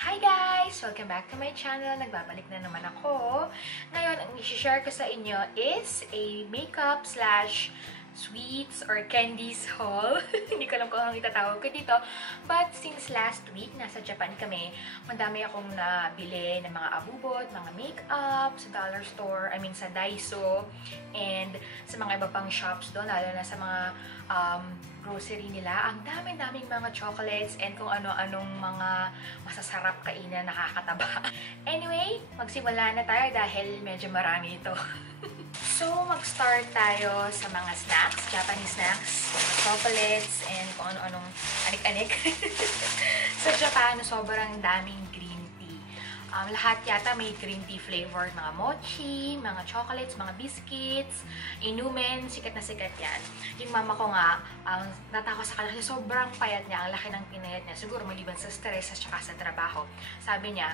Hi guys! Welcome back to my channel. Nagbabalik na naman ako. Ngayon, ang i-share ko sa inyo is a makeup slash sweets or candies haul. Hindi ko alam kung anong itatawag ko dito. But since last week, nasa Japan kami, madami akong nabili ng mga abubot, mga makeup, sa dollar store, sa Daiso, and sa mga iba pang shops doon, lalo na sa mga grocery nila. Ang daming-daming mga chocolates and kung ano-anong mga masasarap kainan, nakakataba. Anyway, magsimula na tayo dahil medyo marami ito. So, mag-start tayo sa mga snacks, Japanese snacks, mga chocolates, and kung ano-anong anik-anik. Sa Japan, sobrang daming green tea. Lahat yata may green tea flavor, mga mochi, mga chocolates, mga biscuits, inumin, sikat na sikat yan. Yung mama ko nga, natawa sa kanya, sobrang payat niya, ang laki ng pinayat niya, siguro maliban sa stress at saka sa trabaho. Sabi niya,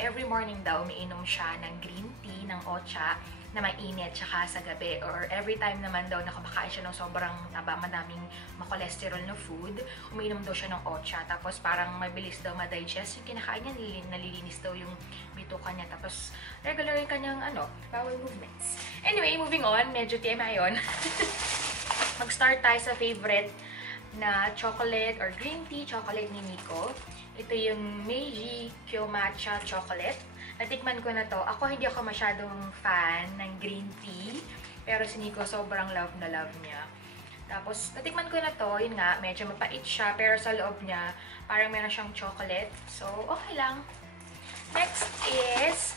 every morning daw, umiinom siya ng green tea, ng ocha, na mainit tsaka sa gabi, or every time naman daw na kumakain siya ng sobrang taba, madaming makolesterol na food, umiinom daw siya ng ocha, tapos parang mabilis daw ma-digest yung kinakain niya, nalilinis daw yung bituka niya, tapos regular yung kanyang bowel movements. Anyway, moving on, medyo TMI yun. Mag-start tayo sa favorite na chocolate or green tea chocolate ni Nico. Ito yung Meiji Pure Matcha Chocolate. Natikman ko na to. Ako, hindi ako masyadong fan ng green tea. Pero si Nico, sobrang love na love niya. Tapos, natikman ko na to. Yun nga, medyo mapait siya. Pero sa loob niya, parang meron siyang chocolate. So, okay lang. Next is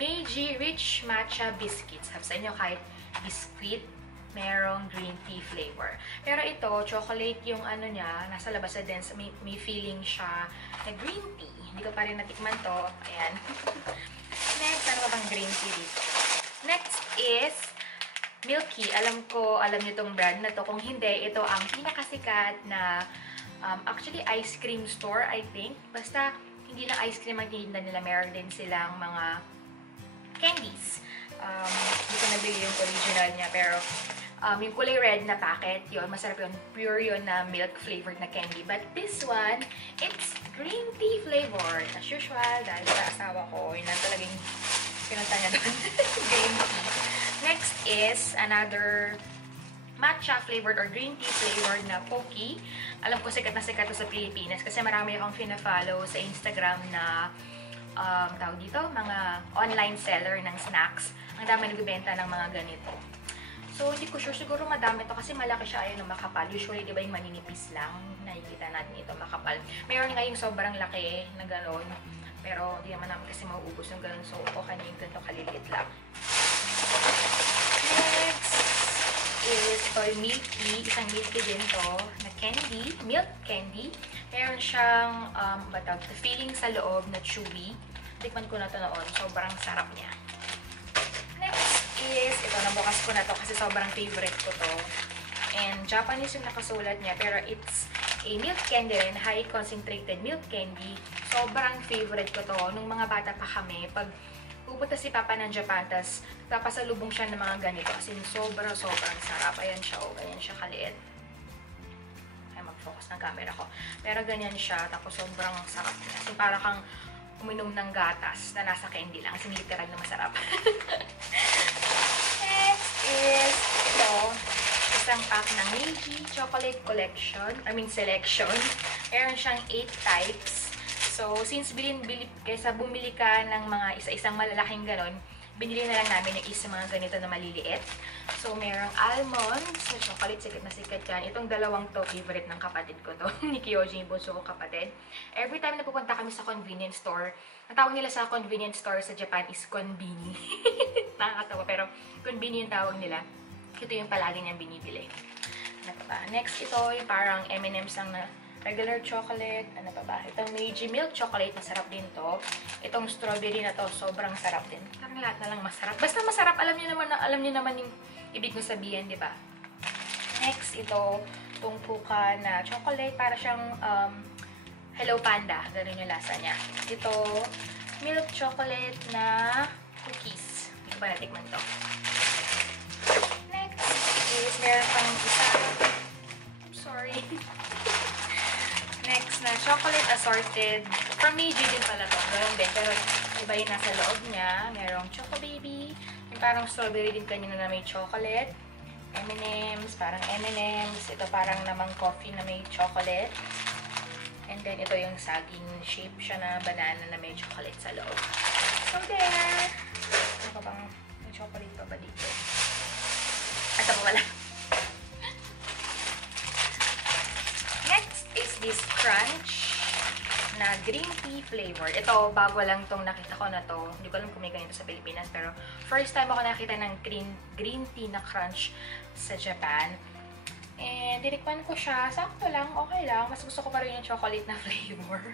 Meiji Rich Matcha Biscuits. Sabi sa inyo, kahit biscuit, merong green tea flavor. Pero ito, chocolate yung niya, nasa labas na dense, may feeling siya na green tea. Hindi ko pa rin natikman to. Ayan. Next, ano ba bang green tea dito? Next is Milky. Alam niyo tong brand na to. Kung hindi, ito ang pinakasikat na actually ice cream store, I think. Basta, hindi na ice cream ang tinda nila. Meron din silang mga candies. Hindi ko nabili yung original niya, pero yung kulay red na packet, yun, masarap yun. Pure yun na milk flavored na candy. But this one, it's green tea flavored. As usual, dahil sa asawa ko, yun lang talagang pinunta niya doon. Green tea. Next is another matcha flavored or green tea flavored na Pocky. Alam ko sikat na sikat sa Pilipinas kasi marami akong fina-follow sa Instagram na tawag dito, mga online seller ng snacks. Ang dami nagbibenta ng mga ganito. So, hindi ko sure. Siguro madami to kasi malaki siya ayun, makapal. Usually, di ba yung maninipis lang? Nakikita natin ito, makapal. Mayroon nga yung sobrang laki na gano'n. Pero, hindi naman namin kasi mauubos yung gano'n. So, okay na yung ganito kaliliit lang. Next is Milky. Isang Milky din to na candy. Milk candy. Meron siyang, feeling sa loob na chewy. Tikman ko na to noon. Sobrang sarap niya. Is, ito, nabukas ko na to kasi sobrang favorite ko to. And Japanese yung nakasulat niya, pero it's a milk candy rin, high concentrated milk candy. Sobrang favorite ko to. Nung mga bata pa kami, pag pupunta si Papa ng Japan, tas papasalubong siya ng mga ganito. As in, sobrang sarap. Ayan siya, ganyan siya kaliit. Ay, mag-focus ng camera ko. Pero ganyan siya, tapos sobrang sarap niya. As in, parang kang uminom ng gatas na nasa candy lang. As in, literal na masarap. Next is ito, isang pack ng Meiji Chocolate Collection, Selection. Meron siyang 8 types. So, since kaysa bumili ka ng mga isa-isang malalaking ganon, binili na lang namin yung isa mga ganito na maliliit. So, merong almonds na chocolate, sikat na sikat yan. Itong dalawang to, favorite ng kapatid ko to. Ni Kyoji, yung bunso ko kapatid. Every time na pupunta kami sa convenience store, ang tawag nila sa convenience store sa Japan is konbini. Nakakatawa, pero konbini yung tawag nila. Ito yung palagi niyang binibili. Ano pa ba? Next, ito yung parang M&M's lang na regular chocolate. Ano pa ba? Itong Meiji Milk Chocolate, masarap din to. Itong strawberry na to, sobrang sarap din. Parang lahat na lang masarap. Basta masarap, alam niyo naman yung ibig ko sabihin, di ba? Next, ito, itong puka na chocolate. Para siyang Hello Panda. Ganun yung lasa niya. Ito, milk chocolate na cookies. Hindi ko ba natikman to? Next is, meron pang isa. I'm sorry. Next na chocolate assorted. From Meiji din pala to. Ganun din. Pero iba yung nasa loob niya. Merong Choco Baby. Yung parang strawberry din kanina na may chocolate. M&M's. Parang M&M's. Ito parang namang coffee na may chocolate. And then, ito yung saging shape siya na banana na may chocolate sa loob. So, there! Ano pa bang may chocolate pa ba dito? Ito pa wala. Next is this crunch na green tea flavor. Ito, bago lang tong nakita ko na to. Hindi ko alam kung may ganito sa Pilipinas. Pero, first time ako nakita ng green tea na crunch sa Japan. And, dinikman ko siya. Sakto lang, okay lang. Mas gusto ko pa rin yung chocolate na flavor.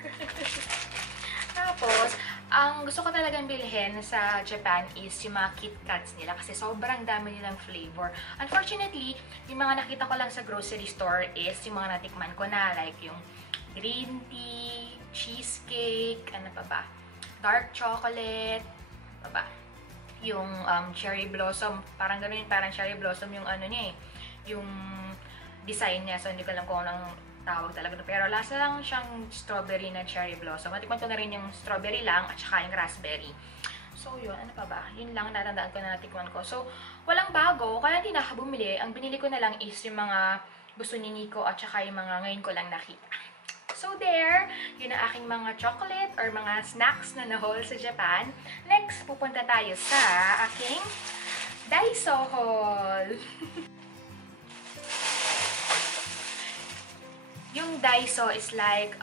Tapos, ang gusto ko talagang bilhin sa Japan is yung mga KitKats nila kasi sobrang dami nilang flavor. Unfortunately, yung mga nakita ko lang sa grocery store is yung mga natikman ko na, like yung green tea, cheesecake, ano pa ba? Dark chocolate, ano pa ba? Yung cherry blossom, parang gano'n, parang cherry blossom yung ano niya eh, yung design niya. So, hindi ko alam kung anong tawag talaga. Pero lasa lang siyang strawberry na cherry blossom. Matikman ko na rin yung strawberry lang at saka yung raspberry. So, yun. Ano pa ba? Yun lang natandaan ko na natikman ko. So, walang bago. Kaya hindi na ako bumili. Ang binili ko na lang is yung mga gusto ni Nico at saka yung mga ngayon ko lang nakita. So, there. Yun ang aking mga chocolate or mga snacks na na-haul sa Japan. Next, pupunta tayo sa aking Daiso haul. Yung Daiso is like,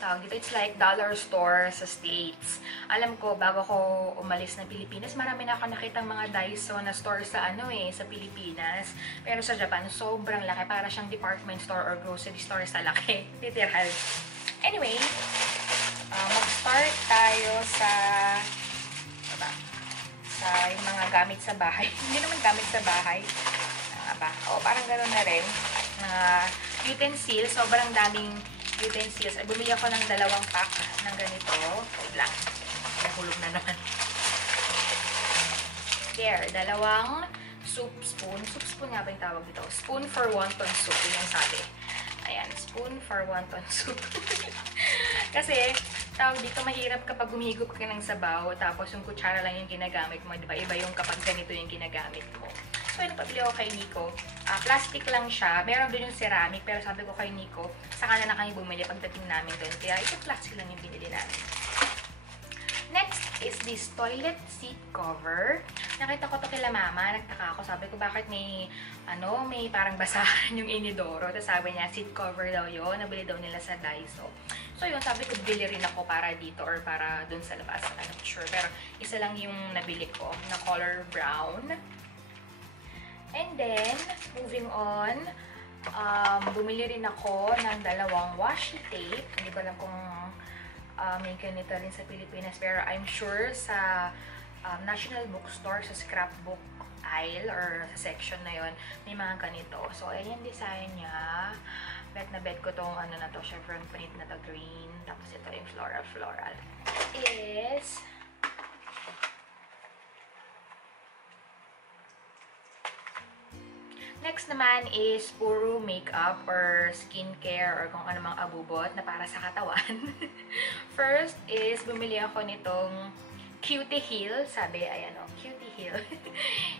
tawag dito, it's like dollar store sa States. Alam ko, bago ko umalis ng Pilipinas, marami na ako nakitang mga Daiso na store sa sa Pilipinas. Pero sa Japan, sobrang laki. Para siyang department store or grocery store sa laki. Literal. Anyway, mag-start tayo sa, yung mga gamit sa bahay. Hindi naman gamit sa bahay. Parang gano'n na rin. Utensils, sobrang daming utensils. Bumili ako ng 2 pack ng ganito. Wait lang. Nahulog na naman. There, 2 soup spoon. Soup spoon nga ba yung tawag dito? Spoon for wonton soup. Yun yung sabi. Ayan, spoon for wonton soup. Kasi, tawag dito, mahirap kapag humigop ka ng sabaw, tapos yung kutsara lang yung ginagamit mo. Diba? Iba yung kapag ganito yung ginagamit mo. So, napabili ako kay Nico. Plastic lang siya. Meron din yung ceramic, pero sabi ko kay Nico, saka na kami bumili pagdating namin doon. Kaya ito plastic lang yung binili namin. Next is this toilet seat cover. Nakita ko to kila mama. Nagtaka ako. Sabi ko, bakit may parang basahan yung inidoro. Tapos sabi niya, seat cover daw yun. Nabili daw nila sa Daiso. So, yun, sabi ko, bili rin ako para dito or para doon sa labas. I'm not sure. Pero, isa lang yung nabili ko na color brown. And then, moving on, bumili rin ako ng 2 washi tape. Hindi ko alam kung may ganito rin sa Pilipinas. Pero I'm sure sa National Bookstore, sa scrapbook aisle or sa section na yon may mga ganito. So, ayan yung design niya. Bet na bet ko tong na to, chevron print na to, green. Tapos ito yung floral. Is next naman is puro makeup or skincare or kung ano mang abubot na para sa katawan. First is bumili ako nitong Cutie Heel. Sabi, ayan o, Cutie Heel.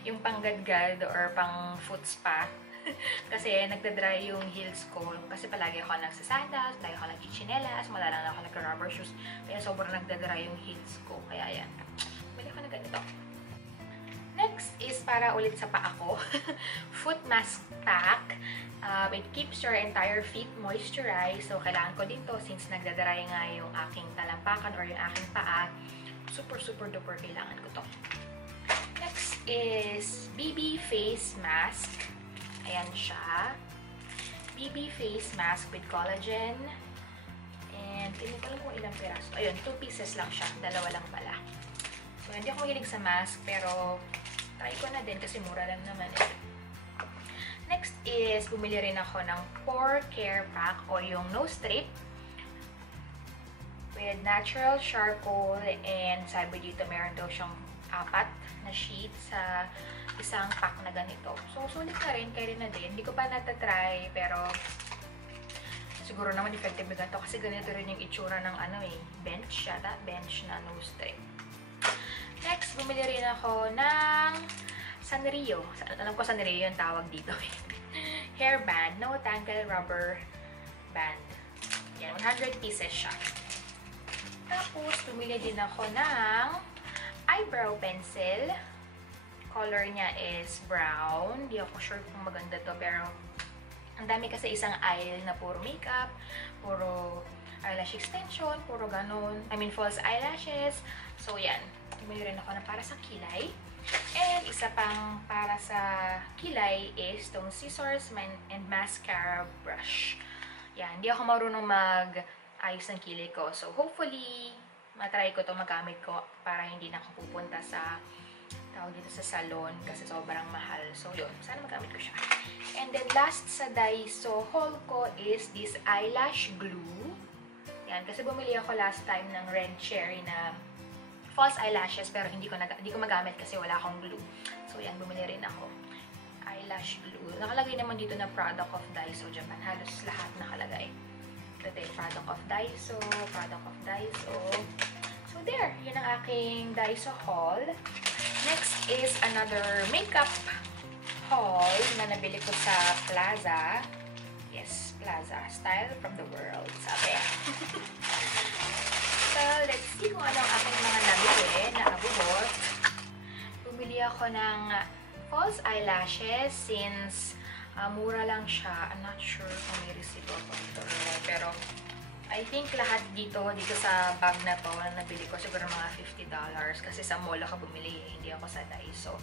Yung panggadgad or pang foot spa. Kasi nagdadry yung heels ko. Kasi palagi ako nagsasandas, palagi ako nagchichinelas, madalang ako nag-rubber shoes. Kaya sobrang nagdadry yung heels ko. Kaya ayan, bumili ako na ganito. Next is para ulit sa paa ko. Foot mask pack. It keeps your entire feet moisturized. So, kailangan ko din to since nagdadry nga yung aking talampakan or yung aking paa. Super duper kailangan ko to. Next is BB face mask. Ayan siya. BB face mask with collagen. And, hindi ko alam kung ilang piraso. Ayun, 2 pieces lang siya. 2 lang pala. So, hindi ako mahilig sa mask, pero try ko na din kasi mura lang naman eh. Next is, bumili rin ako ng Pore Care Pack o yung nose strip with natural charcoal and sabi dito meron daw siyang 4 na sheet sa isang pack na ganito. So, sulit na rin, kaya rin na din. Hindi ko pa natatry, pero Siguro naman effective na to kasi ganito rin yung itsura ng ano eh, bench yata, bench na nose strip. Next, bumili rin ako ng Sanrio. Alam ko Sanrio yung tawag dito. Hairband, no tangle rubber band. Yan, 100 pieces siya. Tapos, bumili din ako ng eyebrow pencil. Color niya is brown. Di ako sure kung maganda to, pero ang dami kasi isang aisle na puro makeup, puro eyelash extension, puro ganun. I mean, false eyelashes. So, yan. Bumili rin ako na para sa kilay. And isa pang para sa kilay is tong scissors and mascara brush. Yan. Hindi ako marunong mag-ayos ng kilay ko. So, hopefully, matry ko to magamit ko para hindi na ako pupunta sa tawag dito sa salon kasi sobrang mahal. So, yun. Sana magamit ko siya. And then, last sa Daiso haul ko is this eyelash glue. Yan. Kasi bumili ako last time ng red cherry na false eyelashes pero hindi ko magamit kasi wala akong glue. So, yan. Bumili rin ako. Eyelash glue. Nakalagay naman dito na product of Daiso Japan. Halos lahat nakalagay. Ito yung product of Daiso. Product of Daiso. So, there. Yan ang aking Daiso haul. Next is another makeup haul na nabili ko sa Plaza. Yes, Plaza. Style from the world. Sabi. So, let's see kung ano ang aking mga nabili na abuhot. Bumili ako ng false eyelashes since mura lang siya. I'm not sure kung may receipt ako ito. Pero, I think lahat dito sa bag na to na nabili ko siguro mga $50 kasi sa mall ako bumili, hindi ako sa Daiso.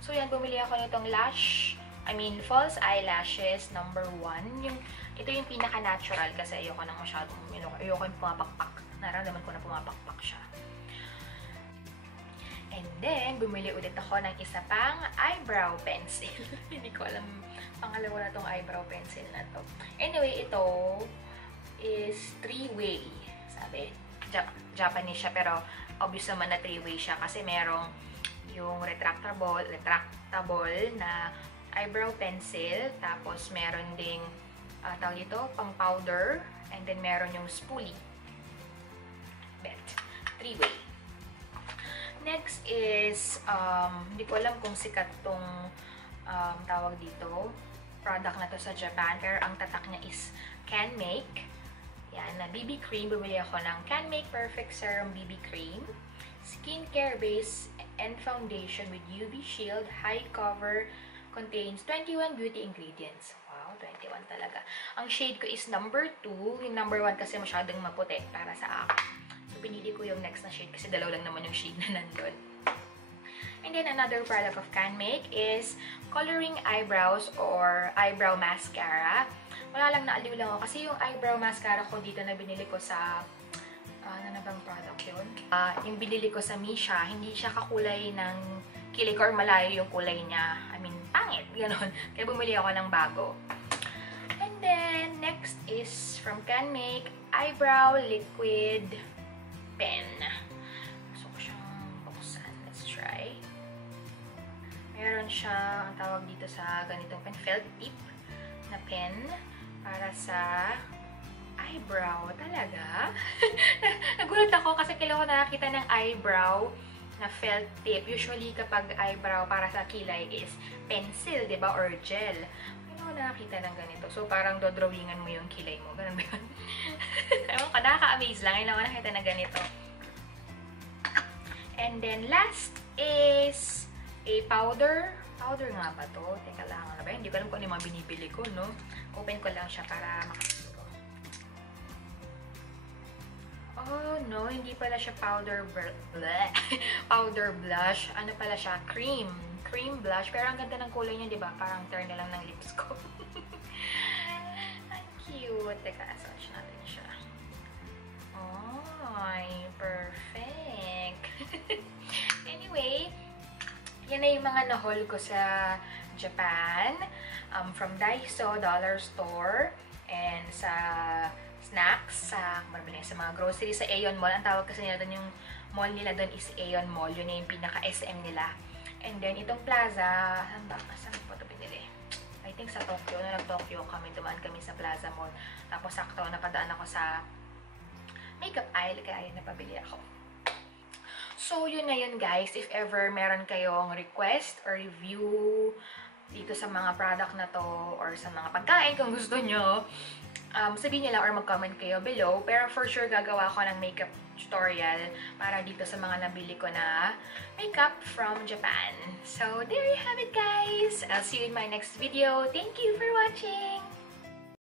So yan, bumili ako nitong false eyelashes number 1. Ito yung pinaka-natural kasi ayoko nang masyadong, ayoko yung pumapakpak. Nararamdaman ko na pumapakpak siya. And then, bumili ulit ako ng isa pang eyebrow pencil. Hindi ko alam, pangalawa na tong eyebrow pencil na to. Anyway, ito is 3-way. Sabi, Japanese siya, pero obvious naman na 3-way siya kasi merong yung retractable na eyebrow pencil, tapos meron ding tawag ito, pang powder, and then meron yung spoolie. Bet. 3-way. Next is, hindi ko alam kung sikat tong tawag dito, product na to sa Japan, pero ang tatak niya is Can Make. Yan, na BB cream. Bumili ako ng Can Make Perfect Serum BB Cream. Skincare base and foundation with UV shield. High cover. Contains 21 beauty ingredients. Wow, 21 talaga. Ang shade ko is number 2. Yung number 1 kasi masyadong maputi para sa akin. So, pinili ko yung next na shade kasi dalaw lang naman yung shade na nandun. And then, another product of Can Make is coloring eyebrows or eyebrow mascara. Wala lang, naaliw lang ako. Kasi yung eyebrow mascara ko dito na binili ko sa, ano na bang product yun? Yung binili ko sa Misha, hindi siya kakulay ng kilay ko or malayo yung kulay niya. I mean, pangit. Ganon. Kaya bumili ako ng bago. And then, next is from Can Make Eyebrow Liquid Pen. Gusto ko siyang buksan. Let's try. Meron siya, ang tawag dito sa ganitong pen, felt tip na pen para sa eyebrow. Talaga? Nagulat ako kasi kailan ko nakakita ng eyebrow na felt tip. Usually, kapag eyebrow para sa kilay is pencil, diba? Or gel. Kailan ko nakakita ng ganito. So, parang dodrawingan mo yung kilay mo. Ganun ba yun? Ewan ko, nakaka-amaze lang. Kailan ko nakakita ng ganito. And then, last is a powder. Powder nga ba to? Teka lang, ano ba? Hindi ko alam kung ano yung mga binibili ko, no? Open ko lang siya para makasuro. Oh, no. Hindi pala siya powder powder blush. Ano pala siya? Cream. Cream blush. Pero ang ganda ng kulay niya, di ba? Parang turn na lang ng lips ko. Ang cute. Teka, swatch natin siya. Ay, perfect. Anyway, yan na yung mga na-haul ko sa Japan. From Daiso, Dollar Store, and sa snacks, sa mga groceries, sa Aeon Mall. Ang tawag kasi nila doon, yung mall nila doon is Aeon Mall. Yun na yung pinaka-SM nila. And then, itong plaza, saan ko ito pinili? I think sa Tokyo, na Tokyo kami, dumaan kami sa Plaza Mall. Tapos sakto, napadaan ako sa makeup aisle, kaya yun, napabili ako. So, yun na yun guys. If ever meron kayong request or review dito sa mga product na to or sa mga pagkain kung gusto nyo, sabihin nyo lang or mag-comment kayo below. Pero for sure, gagawa ko ng makeup tutorial para dito sa mga nabili ko na makeup from Japan. So, there you have it guys! I'll see you in my next video. Thank you for watching!